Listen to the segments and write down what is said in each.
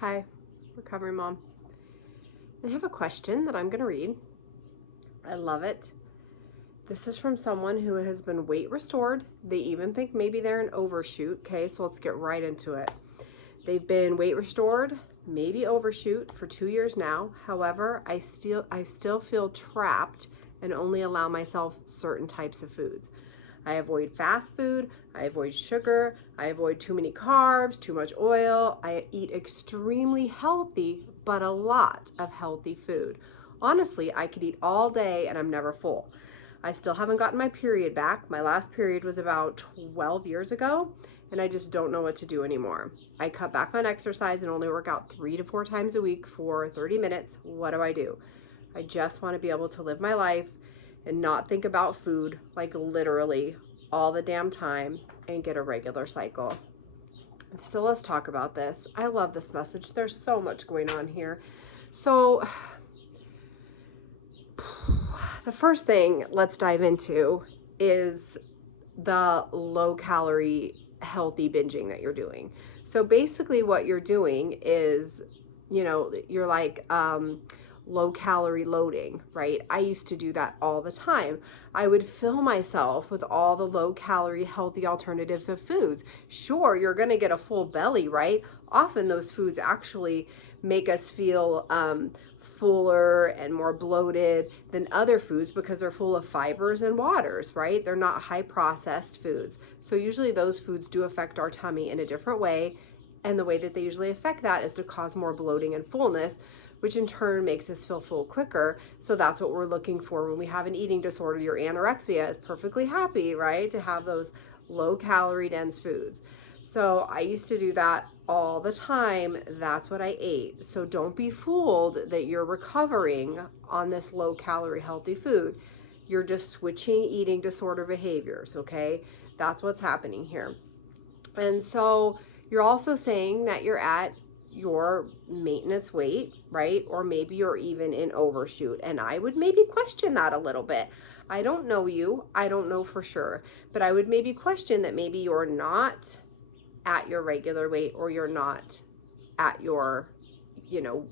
Hi, recovering mom. I have a question that I'm going to read. I love it. This is from someone who has been weight restored. They even think maybe they're an overshoot. Okay, so let's get right into it. They've been weight restored, maybe overshoot for 2 years now. However, I still feel trapped and only allow myself certain types of foods. I avoid fast food, I avoid sugar, I avoid too many carbs, too much oil. I eat extremely healthy, but a lot of healthy food. Honestly, I could eat all day and I'm never full. I still haven't gotten my period back. My last period was about 12 years ago, and I just don't know what to do anymore. I cut back on exercise and only work out 3 to 4 times a week for 30 minutes. What do? I just want to be able to live my life and not think about food like literally all the damn time and get a regular cycle. So let's talk about this. I love this message. There's so much going on here. So the first thing let's dive into is the low calorie healthy binging that you're doing. So basically what you're doing is, you're like low calorie loading, right? I used to do that all the time. I would fill myself with all the low calorie healthy alternatives of foods. Sure, you're going to get a full belly, right? Often those foods actually make us feel fuller and more bloated than other foods because they're full of fibers and waters, right? They're not high processed foods. So usually those foods do affect our tummy in a different way. And the way that they usually affect that is to cause more bloating and fullness, which in turn makes us feel full quicker. So that's what we're looking for when we have an eating disorder. Your anorexia is perfectly happy, right? To have those low calorie dense foods. So I used to do that all the time. That's what I ate. So don't be fooled that you're recovering on this low calorie healthy food. You're just switching eating disorder behaviors, okay? That's what's happening here. And so you're also saying that you're at your maintenance weight, right? Or maybe you're even in overshoot. And I would maybe question that a little bit. I don't know you. I don't know for sure. But I would maybe question that maybe you're not at your regular weight, or you're not at your,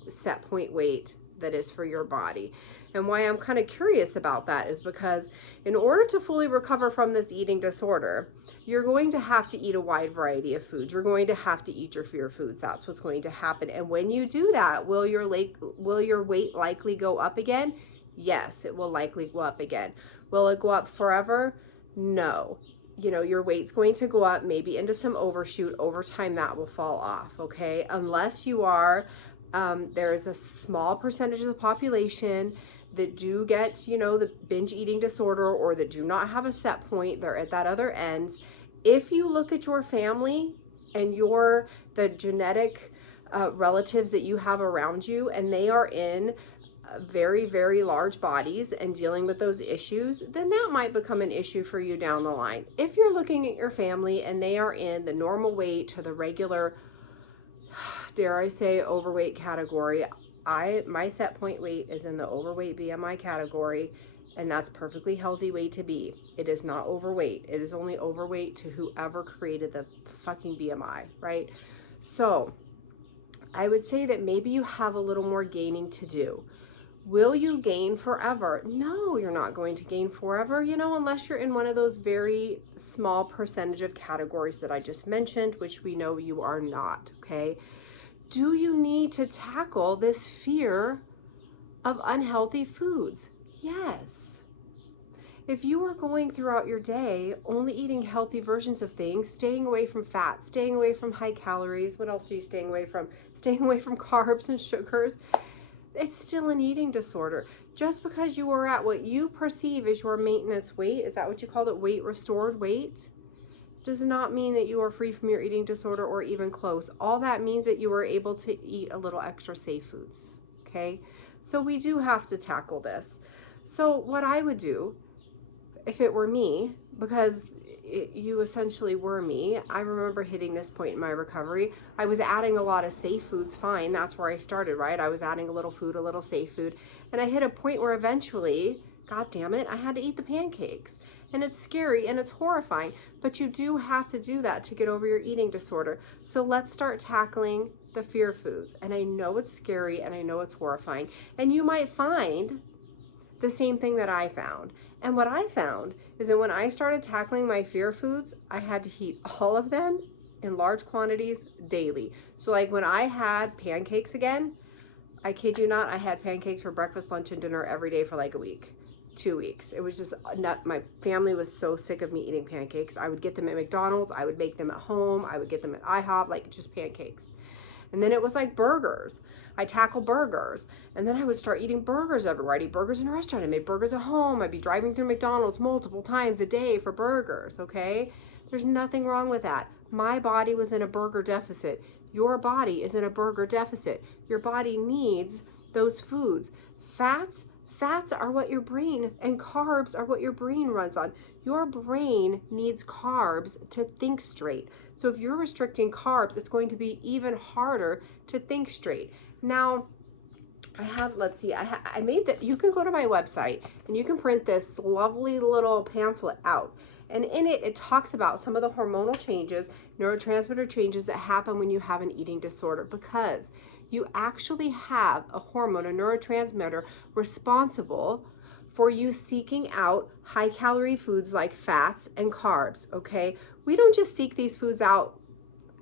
set point weight that is for your body. And why I'm kind of curious about that is because in order to fully recover from this eating disorder, you're going to have to eat a wide variety of foods. You're going to have to eat your fear foods. That's what's going to happen. And when you do that, will your weight likely go up again? Yes, it will likely go up again. Will it go up forever? No. Your weight's going to go up, maybe into some overshoot. Over time, that will fall off, okay? Unless you are, there is a small percentage of the population that do get, the binge eating disorder, or that do not have a set point. They're at that other end. If you look at your family and the genetic relatives that you have around you, and they are in very, very large bodies and dealing with those issues, then that might become an issue for you down the line. If you're looking at your family and they are in the normal weight to the regular, dare I say, overweight category, my set point weight is in the overweight BMI category, and that's perfectly healthy way to be. It is not overweight. It is only overweight to whoever created the fucking BMI, right? So I would say that maybe you have a little more gaining to do. Will you gain forever? No, you're not going to gain forever, unless you're in one of those very small percentage of categories that I just mentioned, which we know you are not, okay? Do you need to tackle this fear of unhealthy foods? Yes. If you are going throughout your day only eating healthy versions of things, staying away from fat, staying away from high calories, what else are you staying away from? Staying away from carbs and sugars, it's still an eating disorder. Just because you are at what you perceive as your maintenance weight, is that what you called it, weight restored weight, does not mean that you are free from your eating disorder or even close. All that means that you are able to eat a little extra safe foods, okay? So we do have to tackle this. So what I would do, if it were me, because you essentially were me. I remember hitting this point in my recovery. I was adding a lot of safe foods, fine. That's where I started, right? I was adding a little food, a little safe food. And I hit a point where eventually, God damn it, I had to eat the pancakes. And it's scary and it's horrifying, but you do have to do that to get over your eating disorder. So let's start tackling the fear foods. And I know it's scary and I know it's horrifying. And you might find the same thing that I found. And what I found is that when I started tackling my fear foods, I had to eat all of them in large quantities daily. So like when I had pancakes again, I kid you not, I had pancakes for breakfast, lunch, and dinner every day for like a week, 2 weeks. It was just not, my family was so sick of me eating pancakes. I would get them at McDonald's, I would make them at home, I would get them at IHOP, like just pancakes. And then it was like burgers. I tackled burgers. And then I would start eating burgers everywhere. I'd eat burgers in a restaurant. I made burgers at home. I'd be driving through McDonald's multiple times a day for burgers, okay? There's nothing wrong with that. My body was in a burger deficit. Your body is in a burger deficit. Your body needs those foods. Fats are what your brain, and carbs are what your brain runs on. Your brain needs carbs to think straight. So if you're restricting carbs, it's going to be even harder to think straight. Now, I have, let's see, I made that, you can go to my website and you can print this lovely little pamphlet out. And in it, it talks about some of the hormonal changes, neurotransmitter changes that happen when you have an eating disorder, because you actually have a hormone, a neurotransmitter responsible for you seeking out high calorie foods like fats and carbs, okay? We don't just seek these foods out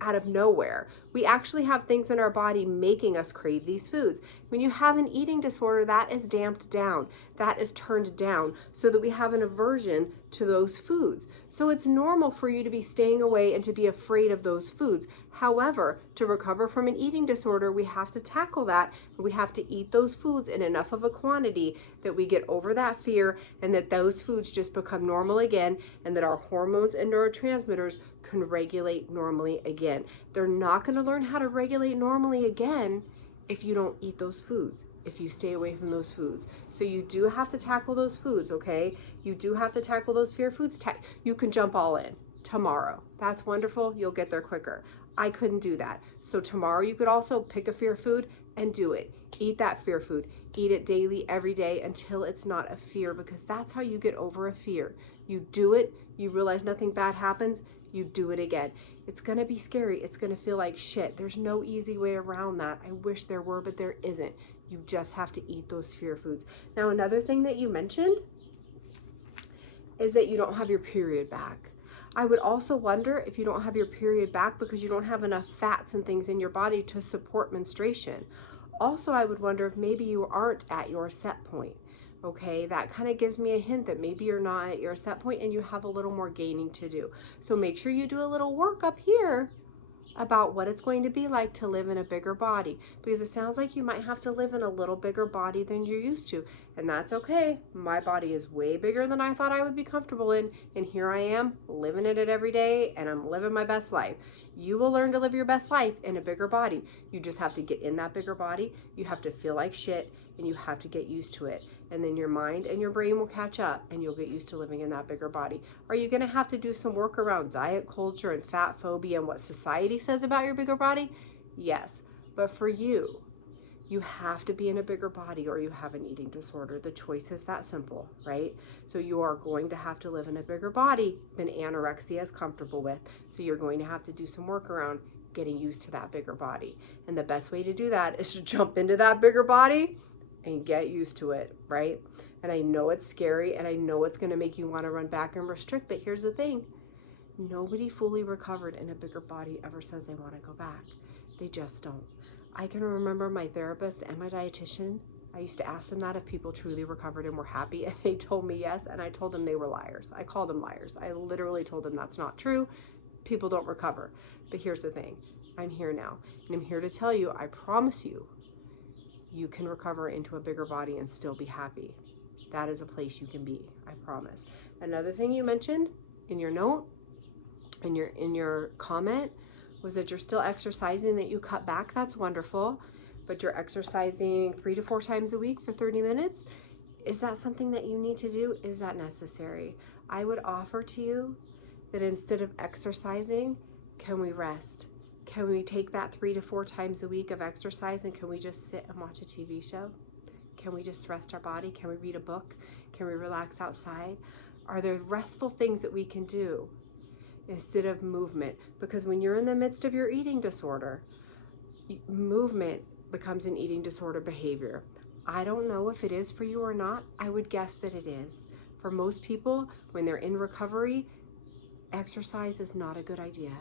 of nowhere. We actually have things in our body making us crave these foods. When you have an eating disorder, that is damped down, that is turned down, so that we have an aversion to those foods. So it's normal for you to be staying away and to be afraid of those foods. However, to recover from an eating disorder, we have to tackle that. We have to eat those foods in enough of a quantity that we get over that fear, and that those foods just become normal again, and that our hormones and neurotransmitters can regulate normally again. They're not going to learn how to regulate normally again if you don't eat those foods, if you stay away from those foods. So you do have to tackle those foods, okay? You do have to tackle those fear foods. You can jump all in tomorrow. That's wonderful. You'll get there quicker. I couldn't do that. So tomorrow you could also pick a fear food and do it. Eat that fear food. Eat it daily, every day, until it's not a fear, because that's how you get over a fear. You do it, you realize nothing bad happens, you do it again. It's gonna be scary. It's gonna feel like shit. There's no easy way around that. I wish there were, but there isn't. You just have to eat those fear foods. Now, another thing that you mentioned is that you don't have your period back. I would also wonder if you don't have your period back because you don't have enough fats and things in your body to support menstruation. Also, I would wonder if maybe you aren't at your set point. Okay, that kind of gives me a hint that maybe you're not at your set point and you have a little more gaining to do. So make sure you do a little work up here about what it's going to be like to live in a bigger body, because it sounds like you might have to live in a little bigger body than you're used to, and that's okay. My body is way bigger than I thought I would be comfortable in, and here I am living in it every day, and I'm living my best life. You will learn to live your best life in a bigger body. You just have to get in that bigger body. You have to feel like shit, and you have to get used to it. And then your mind and your brain will catch up, and you'll get used to living in that bigger body. Are you going to have to do some work around diet culture and fat phobia and what society says about your bigger body? Yes. But for you, you have to be in a bigger body or you have an eating disorder. The choice is that simple, right? So you are going to have to live in a bigger body than anorexia is comfortable with. So you're going to have to do some work around getting used to that bigger body. And the best way to do that is to jump into that bigger body and get used to it, right? And I know it's scary and I know it's gonna make you wanna run back and restrict, but here's the thing. Nobody fully recovered in a bigger body ever says they wanna go back. They just don't. I can remember my therapist and my dietitian, I used to ask them that if people truly recovered and were happy, and they told me yes, and I told them they were liars. I called them liars. I literally told them that's not true. People don't recover. But here's the thing. I'm here now, and I'm here to tell you, I promise you, you can recover into a bigger body and still be happy. That is a place you can be, I promise. Another thing you mentioned in your note, in your comment, was that you're still exercising, that you cut back. That's wonderful, but you're exercising 3 to 4 times a week for 30 minutes. Is that something that you need to do? Is that necessary? I would offer to you that instead of exercising, can we rest? Can we take that 3 to 4 times a week of exercise and can we just sit and watch a TV show? Can we just rest our body? Can we read a book? Can we relax outside? Are there restful things that we can do instead of movement? Because when you're in the midst of your eating disorder, movement becomes an eating disorder behavior. I don't know if it is for you or not. I would guess that it is. For most people, when they're in recovery, exercise is not a good idea.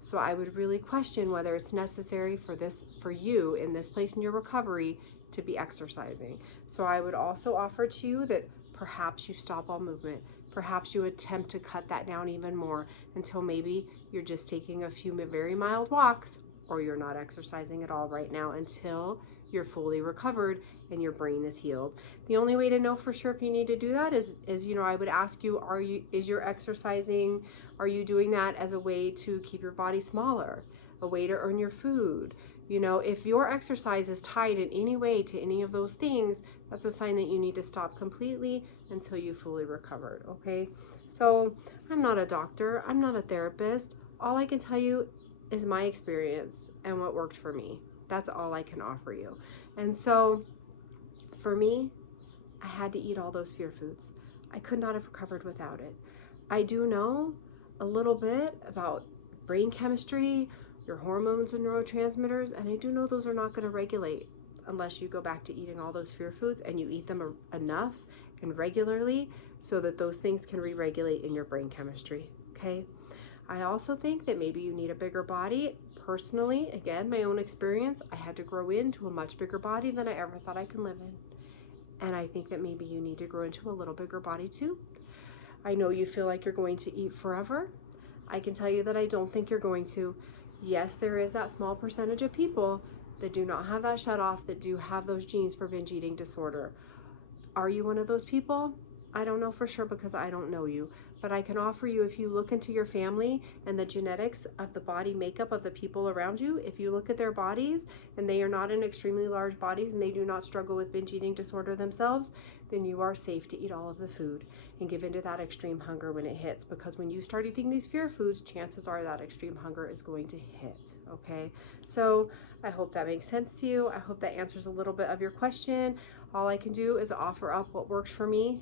So I would really question whether it's necessary for you in this place in your recovery to be exercising. So I would also offer to you that perhaps you stop all movement. Perhaps you attempt to cut that down even more until maybe you're just taking a few very mild walks, or you're not exercising at all right now until you're fully recovered and your brain is healed. The only way to know for sure if you need to do that is I would ask you, is your exercising, are you doing that as a way to keep your body smaller, a way to earn your food? If your exercise is tied in any way to any of those things, that's a sign that you need to stop completely until you fully recovered, okay? So I'm not a doctor, I'm not a therapist. All I can tell you is my experience and what worked for me. That's all I can offer you. And so for me, I had to eat all those fear foods. I could not have recovered without it. I do know a little bit about brain chemistry, your hormones and neurotransmitters, and I do know those are not going to regulate unless you go back to eating all those fear foods and you eat them enough and regularly so that those things can re-regulate in your brain chemistry, okay? I also think that maybe you need a bigger body. Personally, again, my own experience, I had to grow into a much bigger body than I ever thought I could live in. And I think that maybe you need to grow into a little bigger body too. I know you feel like you're going to eat forever. I can tell you that I don't think you're going to. Yes, there is that small percentage of people that do not have that shut off, that do have those genes for binge eating disorder. Are you one of those people? I don't know for sure because I don't know you, but I can offer you, if you look into your family and the genetics of the body makeup of the people around you, if you look at their bodies and they are not in extremely large bodies and they do not struggle with binge eating disorder themselves, then you are safe to eat all of the food and give into that extreme hunger when it hits, because when you start eating these fear foods, chances are that extreme hunger is going to hit, okay? So I hope that makes sense to you. I hope that answers a little bit of your question. All I can do is offer up what worked for me,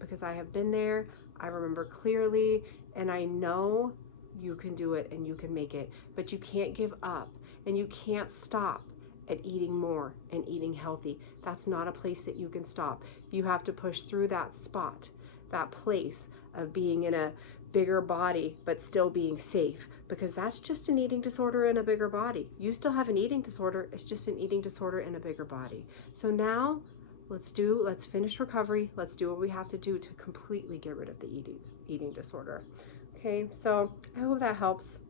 because I have been there, I remember clearly, and I know you can do it and you can make it, but you can't give up and you can't stop at eating more and eating healthy. That's not a place that you can stop. You have to push through that spot, that place of being in a bigger body but still being safe, because that's just an eating disorder in a bigger body. You still have an eating disorder, it's just an eating disorder in a bigger body. So now let's finish recovery. Let's do what we have to do to completely get rid of the eating disorder. Okay, so I hope that helps.